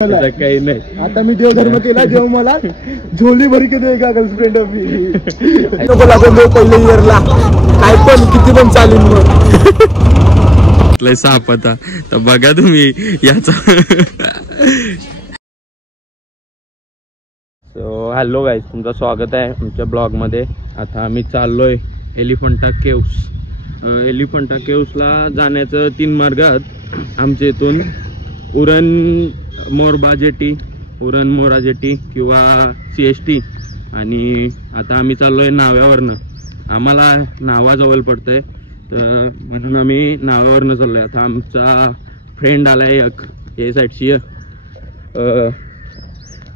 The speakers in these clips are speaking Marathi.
काही नाही. आता मी देवधर्म केला जेव्हा मला झोली भरी के देगा गर्लफ्रेंड नको लागून देऊ पहिल्या इयरला काय पण किती पण चालेल मग साप आता तर बघा तुम्ही याचा. सो हॅलो गाईज, तुमचं स्वागत आहे आमच्या ब्लॉग मध्ये. आता आम्ही चाललोय एलिफंटा केव्स. एलिफंटा केव्सला जाण्याचं 3 मार्ग आहेत आमच्या इथून. उरण मोरा जेटी किंवा CST. आणि आता आम्ही चाललोय नाव्यावरनं. आम्हाला नावाजवळ पडतंय तर म्हणून आम्ही नाव्यावरनं चाललोय. आता आमचा फ्रेंड आलाय एक हे साईडची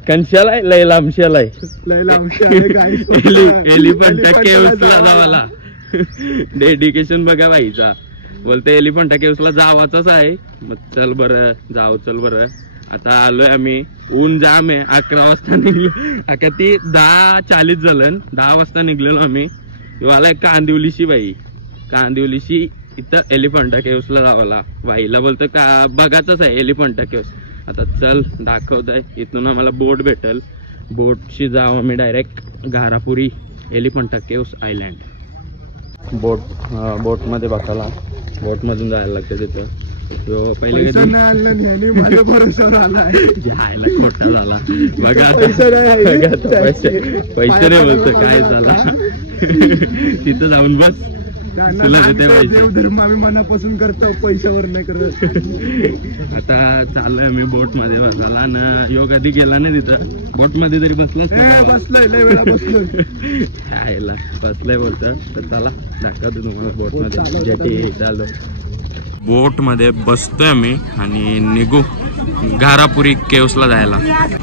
कनशाला लयला आमशालाय एलिफंटा केव्सला जावाला. डेडिकेशन बघा बाईचा. बोलते एलिफंटा केव्सला जावाचाच आहे. मग चल बरं जाऊ, चल बरं. आता आलोय आम्ही. ऊन जाम आहे. 11 वाजता निघलो. आता ती 10:40 झालं. 10 वाजता निघलेलो आम्ही. आलाय कांदिवलीशी बाई. कांदिवलीशी इथं एलिफंटा केव्सला जावाला. बाईला बोलतो का बघायचंच आहे एलिफंटा केव्स. आता चल दाखवतंय. इथून आम्हाला बोट भेटल. बोटशी जाऊ आम्ही direct Gharapuri Elephanta caves island. बोटमध्ये बघायला बोटमधून जायला लागतं तिथं. तो पहिले खोटा झाला बघा. पैसे नाही बोलतो काय झाला. तिथं जाऊन बस. धर्म आम्ही मनापासून करतो, पैशावर नाही करत. आता चाललोय मी बोट मध्ये बसायला ना. योग आधी गेला नाही तिथं. बोट मध्ये तरी बसलोय लय वेळा बसलोय. खायला बसलंय बोलतं. तर चला दाखवतो तुम्हाला बोट मध्ये जेटी चाललोय. बोट मध्ये बसतोय आम्ही आणि निघू घारापुरी केव्सला जायला.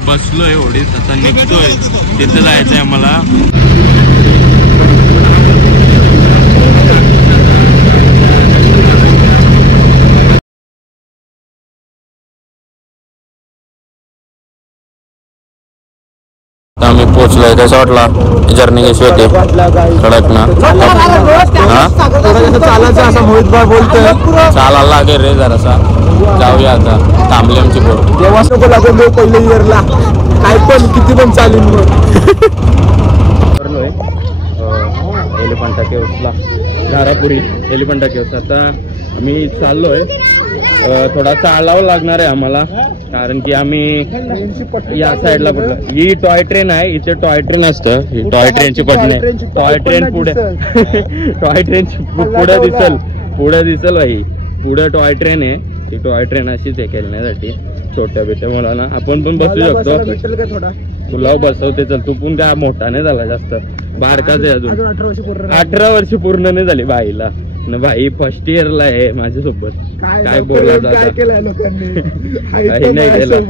बसलोय ओढीत. आता निघतोय. तिथं जायचंय आम्हाला. आम्ही पोहोचलोय. कसं वाटला जर्नी? कशी होती? कडक ना. चालायचं असं मोहित भाई बोलतोय. चालायला लागेल रे जरासा. जाऊया आता. थांबली आमची बोट. तेव्हा नको लागून देऊ पहिल्या इयरला काय पण किती पण चालेल मग. एलिफंटा केव्सला घारापुरी एलिफंटा केव्स. आता आम्ही चाललोय. थोडा चालावं लागणार आहे आम्हाला कारण की आम्ही या साईडला पडलो. ही टॉय ट्रेन आहे. इथे टॉय ट्रेन असतं. ही टॉय ट्रेनची पटणे. टॉय ट्रेन पुढे टॉय ट्रेन पुढे दिसल भाई. पुढे टॉय ट्रेन आहे. ती टॉय ट्रेन अशीच आहे खेळण्यासाठी छोट्या बेट्या मुलांना. आपण पण बसू शकतो. तुला बसवते. चल तू पण काय मोठा नाही झाला जास्त. बारकाच आहे अजून. 18 वर्ष पूर्ण नाही झाली बाईला. भाई फर्स्ट इयरला आहे माझ्यासोबत. काय बोलायचं काही नाही केलं.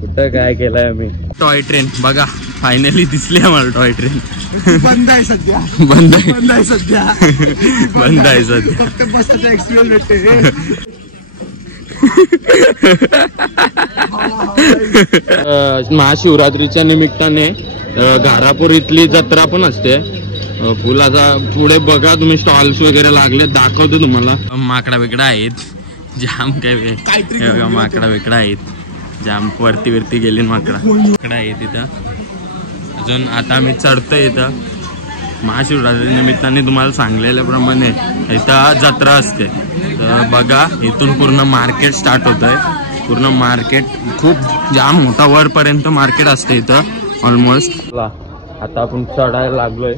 कुठं काय केलंय आम्ही. टॉय ट्रेन बघा फायनली दिसली आम्हाला. टॉय ट्रेन बंद आहे सध्या. बंद आहे सध्या. बंद आहे सध्या. फक्त बसायचा एक्सपिरियन्स भेटते. महाशिवरात्रीच्या निमित्ताने घारापूर इथली जत्रा पण असते. फुलाचा पुढे बघा तुम्ही स्टॉल्स वगैरे लागले. दाखवतो तुम्हाला. माकडा बिकडा आहेत जाम. काय माकडा बिकडा आहेत जाम. वरती गेली माकडा आहे तिथं अजून. आता आम्ही चढतोय इथं. महाशिवरात्री निमित्ताने तुम्हाला सांगलेल्याप्रमाणे इथं जत्रा असते. तर बघा इथून पूर्ण मार्केट स्टार्ट होत आहे. पूर्ण मार्केट खूप जाम मोठा वरपर्यंत मार्केट असते इथं ऑलमोस्ट. आता आपण चढायला लागलोय.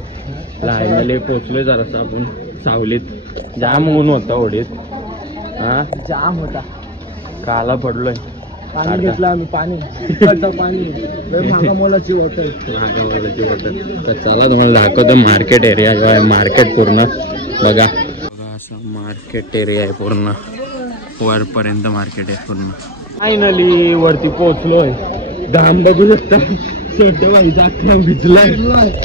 फायनली पोचलोय. जरासं आपण सावलीत. जाम ऊन होता ओढीत. जाम होता. काला पडलोय. पाणी घेतलं आम्ही. पाणी महागामोलाची बॉटल. तर चला तुम्हाला दाखवतो मार्केट एरिया. मार्केट पूर्ण बघा. असं मार्केट एरिया आहे पूर्ण. वरपर्यंत मार्केट आहे पूर्ण. फायनली वरती पोहोचलोय. घाम बघू शकता. शर्ट माझा अख्खा भिजलाय.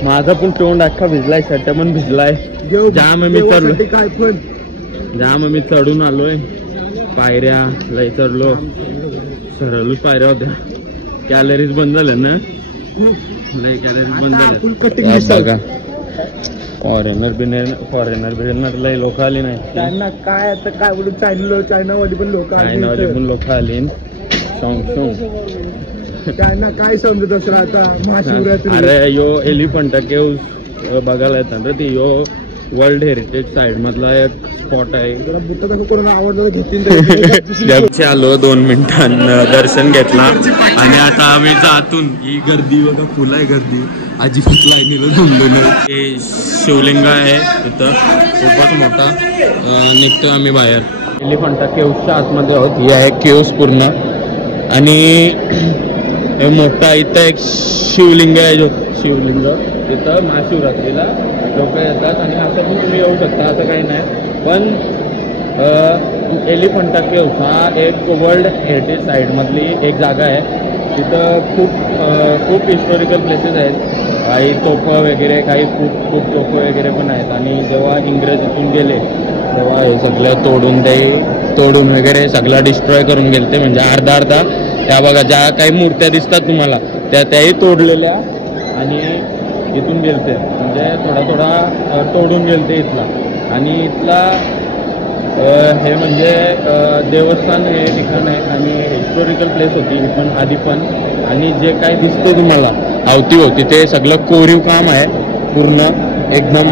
माझा पण तोंड अख्खा भिजलाय. शर्ट पण भिजलाय. जाम मी चढलो. काय पण जाम मी चढून आलोय. पायऱ्या लय चढलो. सरळच पायऱ्या होत्या. कॅलरीज बंद झाल्या ना. लय कॅलरीज बंद झाल्या. बघा फॉरेनर लय लोक आली नाही. त्यांना काय आता काय बोलू. चायनामध्ये पण लोक आली. त्यांना काय समजत असं आता महाशिवरात्री. अरे यो एलिफंट केव्स बघायला येतात रे ती. यो वर्ल्ड हेरिटेज साइड मधला एक स्पॉट आहे. बुट्टा दाखव कोणाला आवडलं घेतील. आलो 2 मिनिटांनी दर्शन घेतला आणि आता आम्ही जातून ही गर्दी बघा फुल आहे गर्दी अजिबात लाईनीला थांबलो नाही. शिवलिंग आहे तिथं खूपच मोठा. निघतोय आम्ही बाहेर. एलिफंटा केव्सच्या आतमध्ये आहोत. ही आहे केव्स पूर्ण आणि मोठा इथं एक शिवलिंग आहे. शिवलिंग तिथं महाशिवरात्रीला लोक येतात आणि असं पण तुम्ही येऊ शकता असं काही नाही. पण एलिफंटा केव्स हा एक वर्ल्ड हेरिटेज साईडमधली एक जागा आहे. तिथं खूप हिस्टॉरिकल प्लेसेस आहेत. काही तोफं वगैरे काही खूप तोफं वगैरे पण आहेत. आणि जेव्हा इंग्रज इथून गेले तेव्हा हे सगळं तोडून वगैरे सगळं डिस्ट्रॉय करून गेले. ते म्हणजे अर्धा त्या बघा ज्या काही मूर्त्या दिसतात तुम्हाला त्याही तोडलेल्या आणि इथून गेलते म्हणजे थोडा तोडून गेलते इथला. आणि इथला हे म्हणजे देवस्थान हे ठिकाण आहे आणि हिस्टॉरिकल प्लेस होती ही पण आधी पण. आणि जे काय दिसते तुम्हाला अवती ते सगळं कोरीव काम आहे पूर्ण एकदम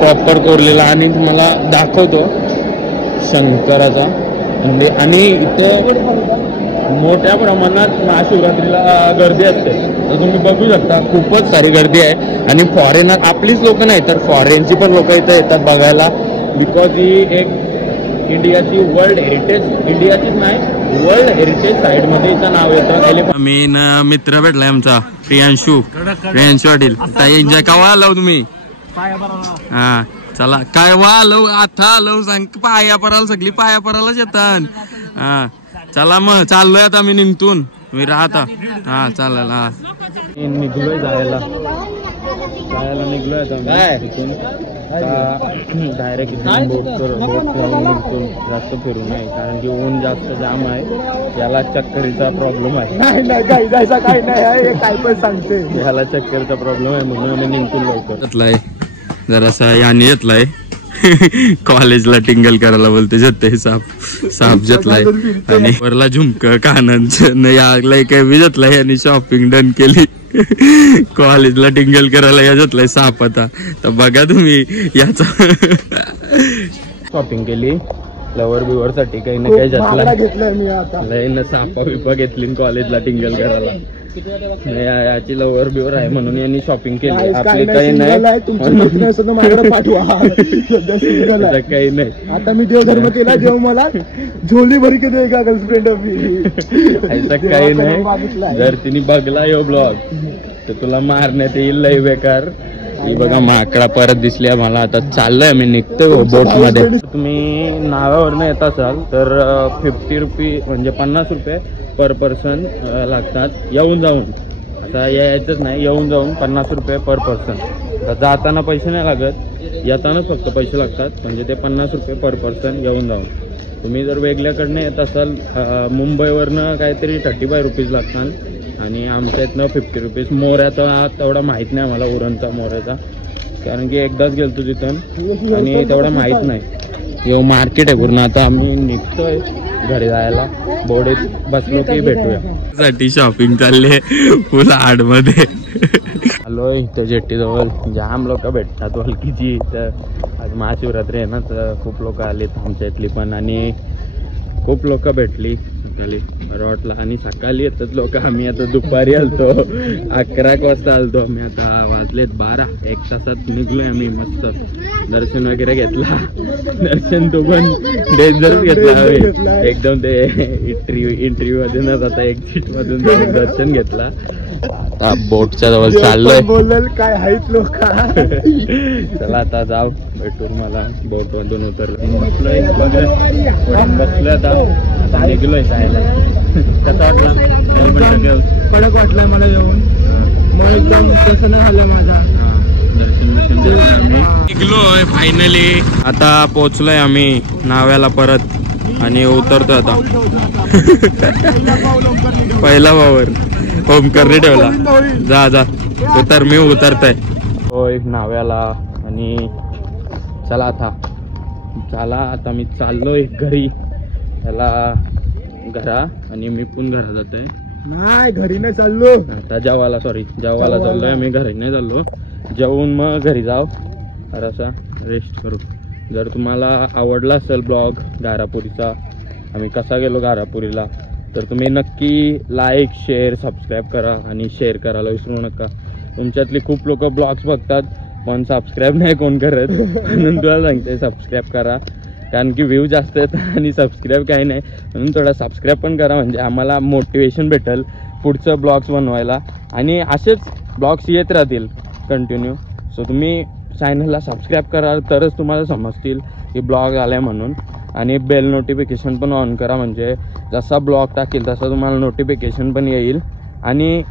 प्रॉपर कोरलेला. आणि तुम्हाला दाखवतो शंकराचा म्हणजे. आणि इथं मोठ्या प्रमाणात महाशिवरात्रीला गर्दी असते तर तुम्ही बघू शकता. खूपच सारी गर्दी आहे आणि फॉरेनर आपलीच लोक नाही तर फॉरेनची पण लोक इथं येतात बघायला. बिकॉज ही एक इंडियाची वर्ल्ड हेरिटेज इंडियाचीच नाही वर्ल्ड हेरिटेज साईड मध्ये हिचं नाव येतं. मी मित्र भेटलाय आमचा प्रियांशू पाटील. एन्जॉय का आलो तुम्ही. हा चला काय वालव आता आलो सांग पाया पराला सगळी पाया परालाच येतात. हा चला मग चाललोय आता मी निघतून. तुम्ही राहता. हा चालेल. हा निघलोय जायला निघलोय आता तिथून डायरेक्ट इथून बोट लावून निघतो. जास्त फिरू नये कारण की ऊन जास्त जाम आहे. याला चक्करीचा प्रॉब्लेम आहे. काय पण सांगते याला चक्करीचा प्रॉब्लेम आहे म्हणून निघतून लवकर. जरासा याने येतलाय कॉलेजला टिंगल करायला बोलते जते साप जतलाय आणि वरला झुमक कानांचं याला काही बी जतलाय आणि शॉपिंग डन केली. कॉलेजला टिंगल करायला या जतलाय साप. आता तर बघा तुम्ही याचा शॉपिंग केली लवर बिवर साठी काही ना काही जतला सापा बिपा घेतली कॉलेजला टिंगल करायला. याची लवर बिवर आहे म्हणून यांनी शॉपिंग केली. आपली काही नाही काही नाही. आता मी देवधर्म केला जेव्हा मला झोली भरी के देगा गर्लफ्रेंड असं काही नाही. जर तिने बघला यो ब्लॉग तर तुला मारण्यात येईल लय बेकार. बघा माकडा परत दिसली मला. आता चाललोय मी निघतो बोट मध्ये. तुम्ही नाव्यावरनं येत असाल तर 50 रुपये म्हणजे 50 रुपये पर पर्सन लागतात येऊन जाऊन. आता यायचंच नाही येऊन जाऊन 50 रुपये पर पर्सन. जाताना पैसे नाही लागत येतानाच फक्त पैसे लागतात म्हणजे ते 50 रुपये पर पर्सन येऊन जाऊन. तुम्ही जर वेगळ्याकडनं येत असाल मुंबईवरनं काहीतरी 35 रुपीज लागतात आणि आमच्या इथनं 50 रुपीज. मोऱ्याचा तेवढा माहीत नाही आम्हाला उरणचा मोऱ्याचा कारण की एकदाच गेलतो तिथून आणि तेवढा माहीत नाही. यो मार्केट आहे पूर्ण. आता आम्ही निघतोय घरी जायला. बोडीत बसलो की भेटूया. साठी शॉपिंग चालले फुल आडमध्ये. आलो इथं जेट्टीजवळ जाम लोक भेटतात वलकीची. तर आज महाशिवरात्री आहे ना तर खूप लोक आलेत आमच्या इथली पण आणि खूप लोक भेटली सकाळी बरं वाटलं. आणि सकाळी येतात लोक. आम्ही आता दुपारी आलतो 11 वाजता आलतो आम्ही. आता वाजलेत 12. 1 तासात निघलोय आम्ही. मस्त दर्शन वगैरे घेतला. दर्शन तो पण डेंजर घेतला एकदम. ते इंटरव्ह्यू मधूनच आता एक्झिट मधून दर्शन घेतला. आता बोटच्या जवळ चाललोय. बोलल काय आहेत लोक. चला आता जाऊ भेटून मला बोट मधून उतरलं. बसलोय आता निघलोय जायला. कसं वाटलं. कडक वाटलाय मला येऊन. मग एकदम तसं नाही झालं माझा. दर्शन आम्ही निघलोय फायनली. आता पोहोचलोय आम्ही नाव्याला परत आणि उतरतो आता. पहिला वावर ओमकारने ठेवला. जा उतर. मी उतरतोय होय नाव्याला. आणि चला आता मी चाललोय घरी. त्याला घरा आणि मी पण घरा जातोय. नाही घरी नाही चाललो आता जेवायला चाललोय आम्ही, घरी नाही चाललो. जेवून मग घरी जाऊ असा रेस्ट करू. जर तुम्हाला आवडला असेल ब्लॉग गारापुरीचा, आम्ही कसा गेलो गारापुरीला, तर तुम्ही नक्की लाईक शेअर सबस्क्राईब करा आणि शेअर करायला विसरू नका. तुमच्यातली खूप लोक ब्लॉग्स बघतात पण सबस्क्राईब नाही कोण करत, म्हणून तुला सांगते सबस्क्राईब करा. कारण की व्ह्यू जास्त आहेत आणि सबस्क्राईब काही नाही, म्हणून थोडा सबस्क्राईब पण करा, म्हणजे आम्हाला मोटिवेशन भेटेल पुढचं ब्लॉग्स बनवायला. आणि असेच ब्लॉग्स येत राहतील कंटिन्यू. सो तुम्ही चॅनलला सबस्क्राईब करा तरच तुम्हाला समजतील की ब्लॉग आला आहे म्हणून. आणि बेल नोटिफिकेशन पण ऑन करा, म्हणजे जसा ब्लॉग टाकेल तसा तुम्हाला नोटिफिकेशन पण येईल. आणि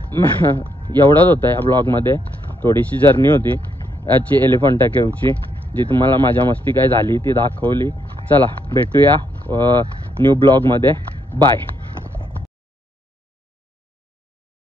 एवढाच होता या ब्लॉगमध्ये, थोडीशी जर्नी होती याची एलिफंटा केव्हची, जी तुम्हाला माझ्या मस्ती काय झाली ती दाखवली. चला भेटूया न्यू ब्लॉगमध्ये. बाय.